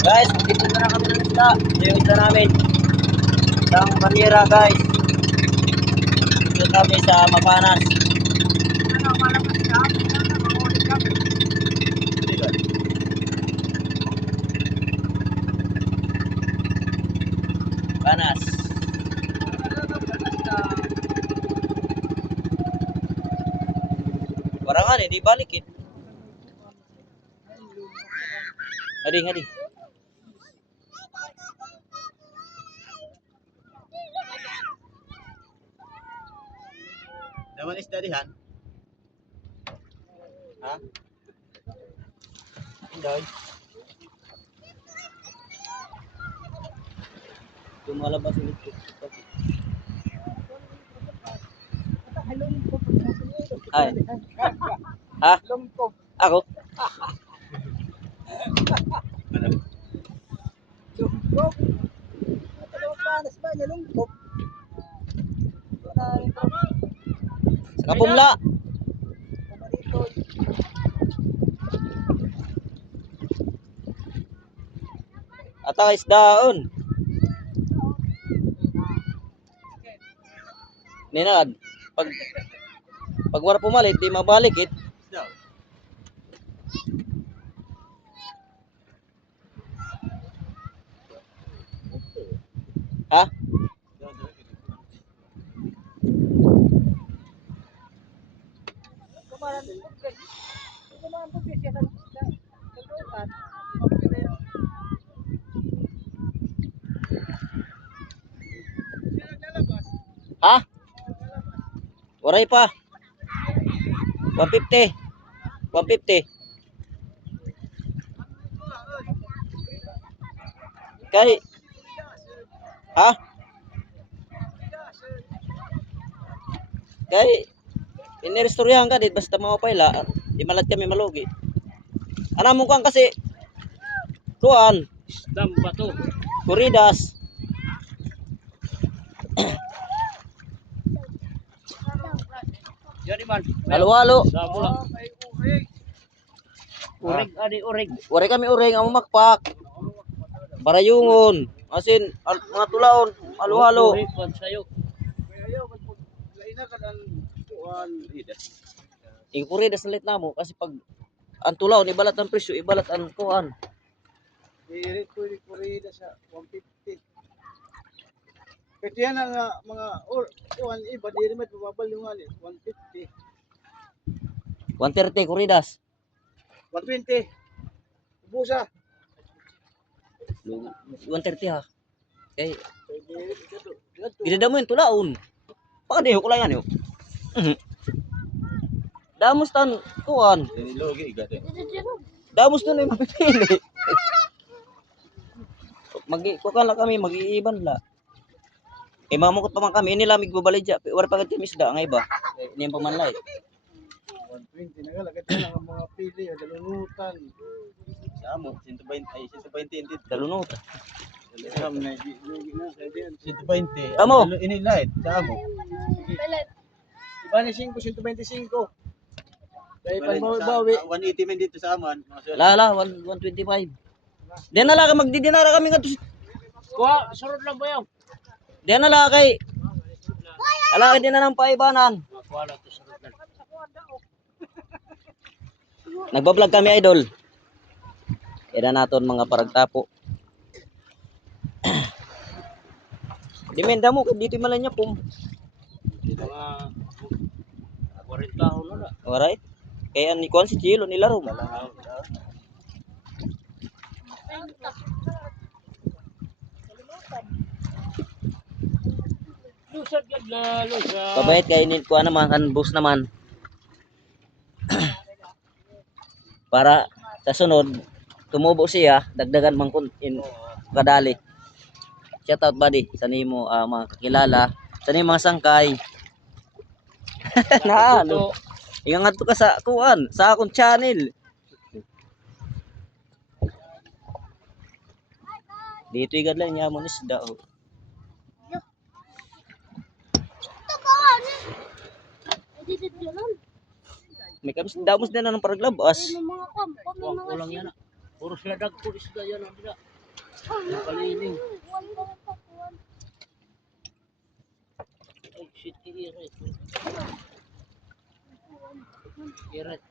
Guys, dito na kami ng. Ito yung isda namin. Isang banira guys. Dito kami sa Mapanas. Panas. Warangan eh, di balik eh. Hadi, hadi. Dihan. Ha? Inday. Lumalabas ulit ko. Ay. Ha? Ako? Sa kapumla. Ata isdaon. Ninad, pag pag wala pumalit, di mabalik it. Isda. Ha? Ha? Waray pa. 150. 150. Kay Ha? Kay inirestoryahan ka dit basta mapayla, di malat kami malugi. Ana mo kan kasi kuan, Dam pa to. kuridas. Jadi man. Halo-halo. Sa mula. Urig adi urig. Waray kami uring ang makpak. Barayungon. Asin al- mga tulaon, halo-halo. Urig pan sayo. Laina ka dan kuan ida. Ikuri das lit namo kasi pag ang tulaon ibalat ang presyo, ibalat ang kuan. Diri ko di kurida sa 150. Kasi yan ang ah, mga or kuan iba diri met babal yung ali 150. 130 kuridas. 120. Ubusa. 130 ha. Kay Diri dito. Dito. Ginada mo yung tulaon. Pakadiho ko lang yan yun. Mhm. Damos tan kuan. Ini logi igate. Damos doon ay mapipili. Magi ko kala kami mag-iiban la. Eh mamukot pa man kami ini lamig babalay ja. Wala pa kadto misda ang iba. Ini ang pamanlay. 120 nagalagay lang ang mga pili o dalulutan. Sa mo 120 ay 120 hindi. Dalunot. Sam na di lugi na sa diyan. 120. Amo. Ano, Ini light sa mo. Iba ni 5 125. Dahil pag bawi 180 man dito sa aman. La la 1 125. Diyan na lang ka magdidinara kami ngadto. Kuha, surod lang ba yaw? Diyan na kay Ala din na ng paibanan. Nagbablog kami idol. Ira naton mga paragtapo. Dimenda mo kay dito malan niya pum. Dito nga 40 taon na. Alright. Kaya ni kuan si Chilo nila ro. Lusad gad na lusad. Kabait kay ni kuan naman kan bus naman. Para sa sunod tumubo siya dagdagan man kun in kadali. Shout out buddy sa nimo ah, mga kakilala, sa nimo mga sangkay. na ano. Ingat to ka sa kuan, sa akong channel. Dito igad lang niya mo isda. oh. May kami damos din na ng paraglabas. Kulang yan na. Puro sila dagko isda yan ang dila. Kalining. Ay, shit, iiret. Iiret.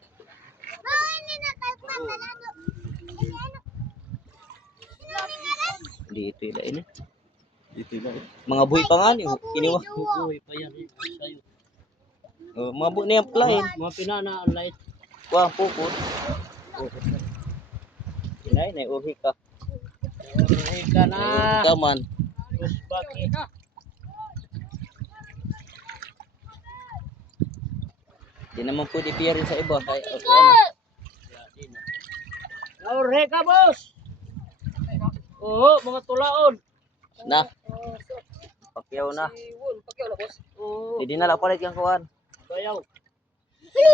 Hindi ito ila ini. Dito na. Mga buhay pa nga niyo. Kiniwa. Buhay pa yan. eh, Sa'yo. Oh, mga buhay na yung plain. Mga pinana ang light. Wah, pukot. Inay, na uhi ka. Buhay ka na. Uhi ka man. Terus baki. Di naman pwede piyarin sa iba. Kaya, o, ano. Naure ka, boss! Oo, mga tulaon. Na. Pakyaw na. Oo, Hindi na lang palit kang kuhan. bayaw.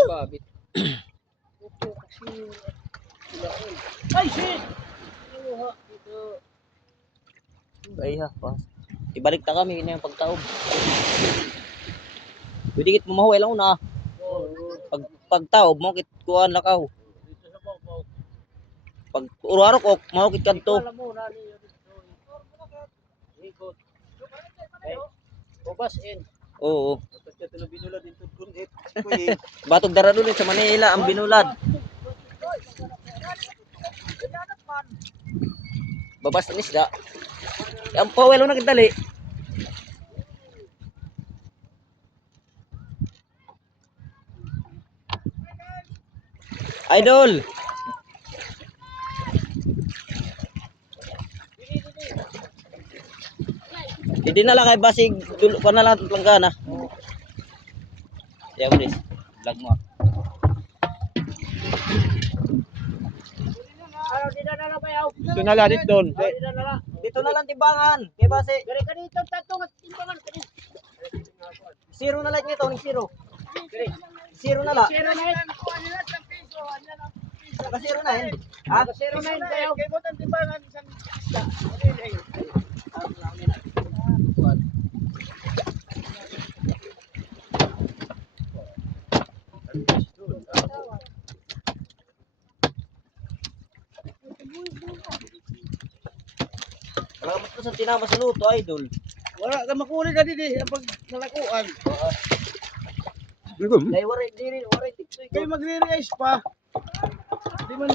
Babit. Ay, shit! Ay ha, pa. Ibalik ta kami na yung pagtaob. Pwede kit mamahuay lang una. Pag pagtaob mo kit kuhan lakaw. Pag urarok ok, mo kit kadto. Alam mo, nani yun dito. Ikot. Okay. Ubas in. Oo. Batog dara ulit sa Manila ang binulad. Babas ng isda. Ang pawelo na kitali. Idol. Hindi na lang kay basig dulo pa na lang itong planggana. Yeah, please. Vlog mo. Ano, di. Dito na lang dito doon. Di Dito na lang timbangan. Kay base Dari ka dito, tatong at timbangan ka dito. zero na lang nito ni zero. Zero na lang. Zero na yun. Naka zero na yun. Ha? Zero na yun. Kaya mo timbangan isang isda. Salamat ko sa tinama sa luto, idol. Wala ka makuli ka eh. Pag nalakuan. Kay waray diri, waray tiksoy Kayo ko. magre-realize pa. Di man,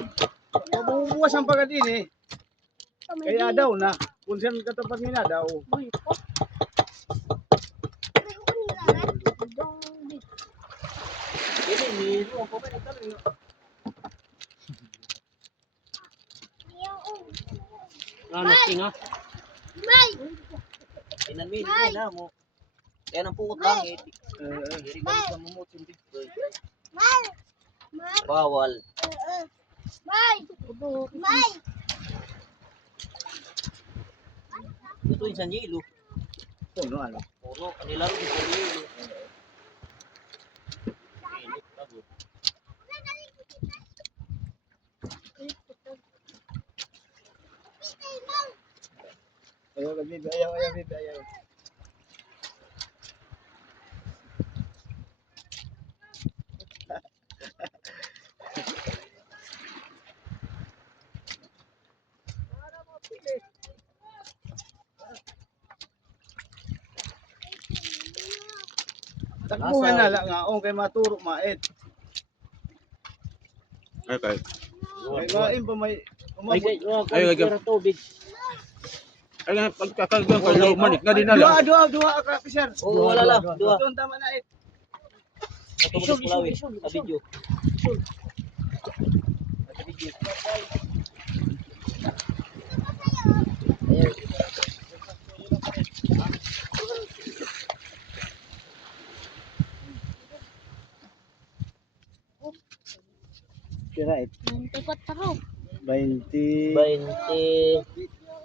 mabubuwas ang pagka din eh. Kaya daw na. Kung saan katapat nila daw. Ini ni ruang komen ito rin. Ano, tinga? Inan mi, hindi na mo. Kaya nang pukot lang eh. Diri ka sa mumot yung tiksoy. Bawal. Ito yung Yelo. Puno ano. Puno, kanilaro yung San Yelo. Ayaw ka bibi, ayaw, ayaw bibi, ayaw. Takbuhan na lang nga, oh, kay maturo, mait. Okay. Kay main pa may, Ay, umabot. guys, oh, Ay, ay, pero tubig. Ay nga pagkakagyan ko daw manik na Dua, dinala. dua, dua, ka, officer. Oo, wala lang. Dua. Ito ang tama na eh. Matubos ko isul, isul, Sa video. Sa video. Right. 24. 20, 20,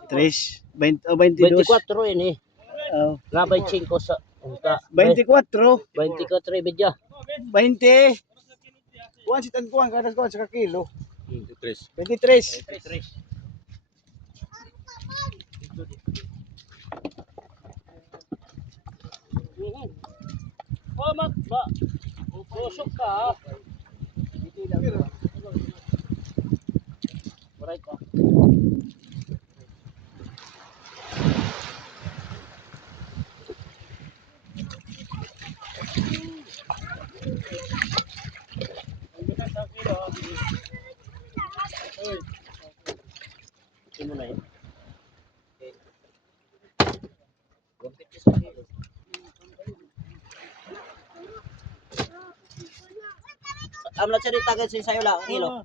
3, 20, oh, 22. 24 yun eh. Oh, Labay 5 sa unta. 24. 24 bedya. 20. Kuan si kada kuan sa kilo. 23. 23. 23. Oh, mag ba. Tusok ka. Right ka. Ang bigat sa kilo, ah. Uy. Ito mo na yun. Amlat siya dito agad sa sayo lang, ang kilo.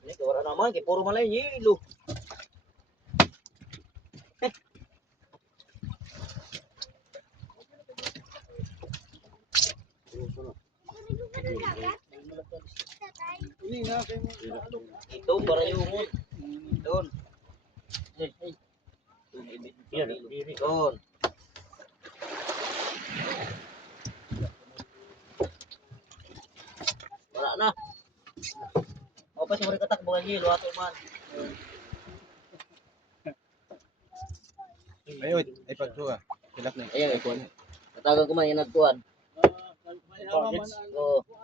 Ini wala naman, kay puro malay yelo. Ini Ito para yung Doon. Yan, Doon. Wala na. O pa siguro katakbo ang hilo ato man. Ayun, ay pagsuga. Kilak na. Ayan, ikuan. Katagan ko man yung nagkuhan. Oo.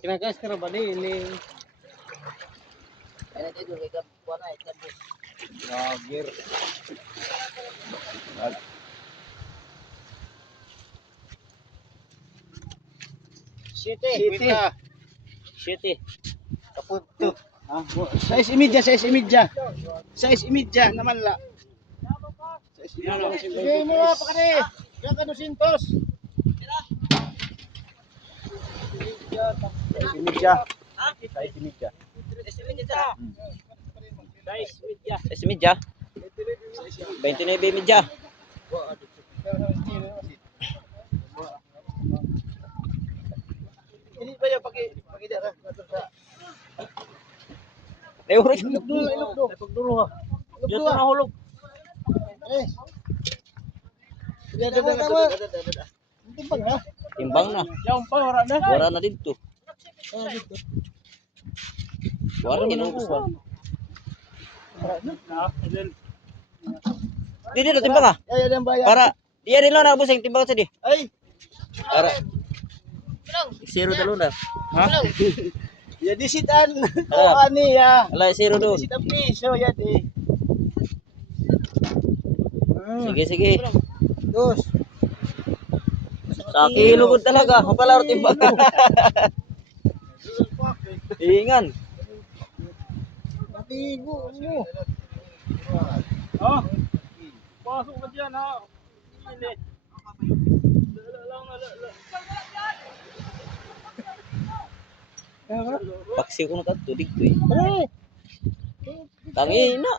Kinakas ka na ba ni? Ini. Ayan, ito yung kuhan na. Ikan mo. Lagir. City. City. City. Kapunto. Ah, size imidya, size imidya. Size imidya naman la. Size imidya. Sige mo pa kani. Kaya ka Size imidya. Size imidya. Guys, media. Es media. 29 media. Ini ba yung pagi pagi dara sa Leuri. ilog do ilog do. Pagduro ha. Ilog Dito do. na hulog. Eh. Dada dada dada dada. Timbang na. Timbang na. Pa ora na. Wala na dito. Wala na ng gusto. Na, then Dito na timbang ah. Para iya rin lang na busing timbang sa di. Ay. Para zero dalo na. ha? Ya disitan. Ah. Oh ani ya. Ala zero doon. Disitan piso ya di. Sige sige. Dos. Sa kilo ko talaga. Mapalaro timbang. Ingan. Tigo mo. Ha? Pasok ka diyan ha. Hindi. Paksi ko na kadto dito eh. Tangina.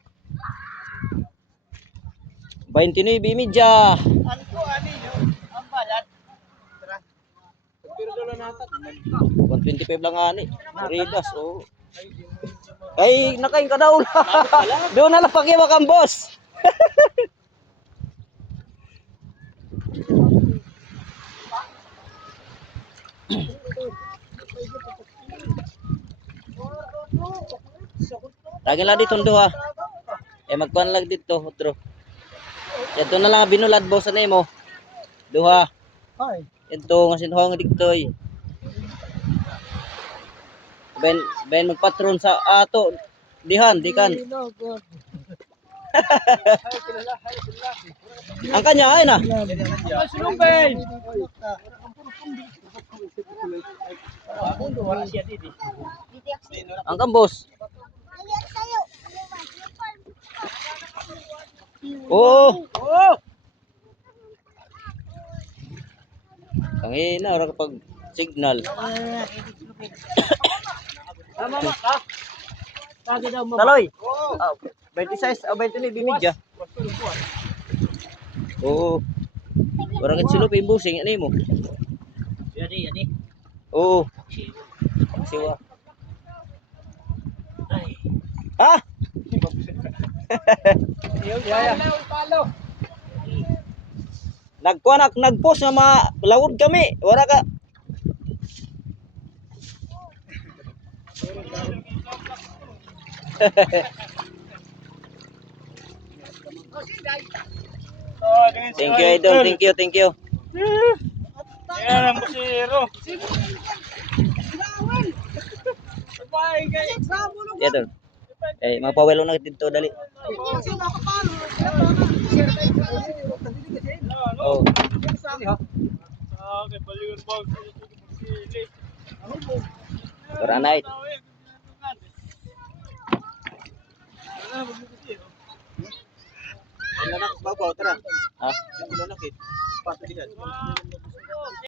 29 media. Ano ko ani 125 lang ani. Ridas oh. Ay, nakain ka daw. Doon na lang pakiwa kang boss. Tagin lang dito duha. Eh magkuhan lang dito, otro. Ito na lang ang binulad boss na mo. Duha. Ay. Ito nga dito eh. Ben ben magpatron sa ato. Dihan, dikan. Ang kanya ay na. Ang kambos. Oo. Oh! Tangina ora kapag signal. Tama mo ka? Pagod daw mo. Taloy. Ah, 26 o 29 bimidya. Oo. Ora ka silo pimbusing ani mo. Yadi, yadi. Oo. Siwa. Ah! Yaya. Nagkuanak, nagpost na mga lawod kami. Wala ka. Thank you, idol. Thank you, thank you. Yan ang busiro. Yeah, idol. Eh, mapawelo na dito, dali. Oh, Okay, baliwan mo. Sili. para night. Wala na, babaw, tara. Ha? Wala na, kid. Pato diyan.